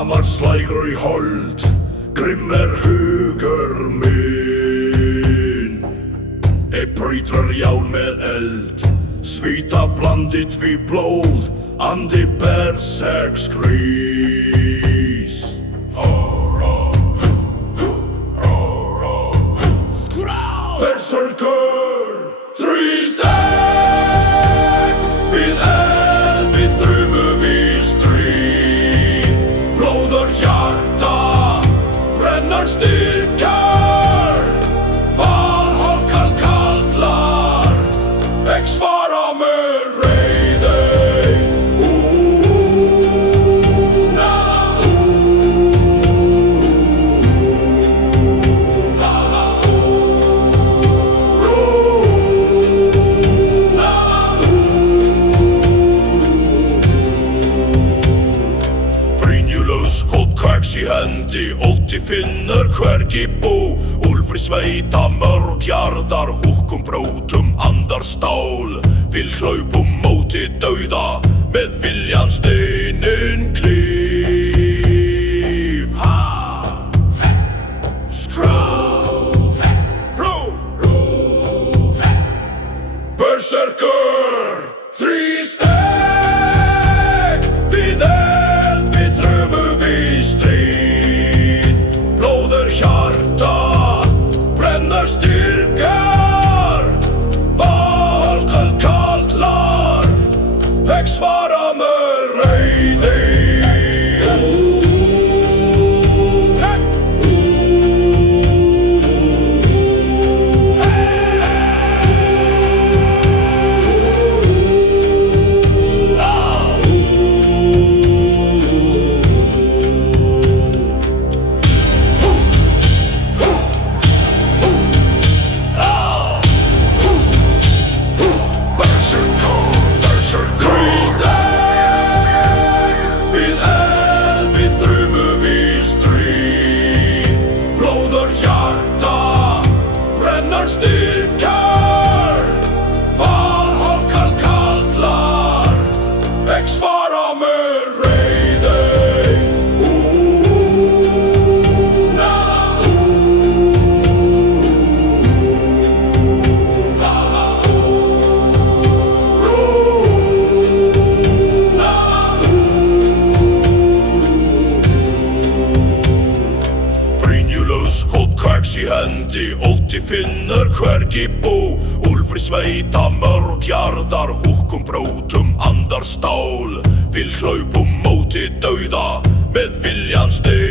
Hamar slægur í hold, grimm hugur minn. Brýtur járn með eld, svita blandið við blóð, andi berserksgrís. Berserkur, þrísteg, við eld, við þrumum við stríð. Blóður hjarta, brennar styrkar, valhálkar kallar, vex svara með reiði. Kvegs í hendi, ótti finnur hvergi bú. Úlfur í sveita, mörg jarðar, húkkum brótum, andar stál. Við hlaupum móti dauða, með viljan steinin klíf. Berserkur, þrísteg, við eld, við þrumum við stríð. Blóður hjarta, brennar styrkar, valhálkar kallar, vex svara með reiði. Styrkar, valhálkar kallar, vex svara með reiði. Brynjulaus skot kvegs í hendi, ótti finnur hvergi bú. Úlfur í sveita, mörg jarðar, húkkum brótum, andar stál. Við hlaupum móti dauða, með viljan steinin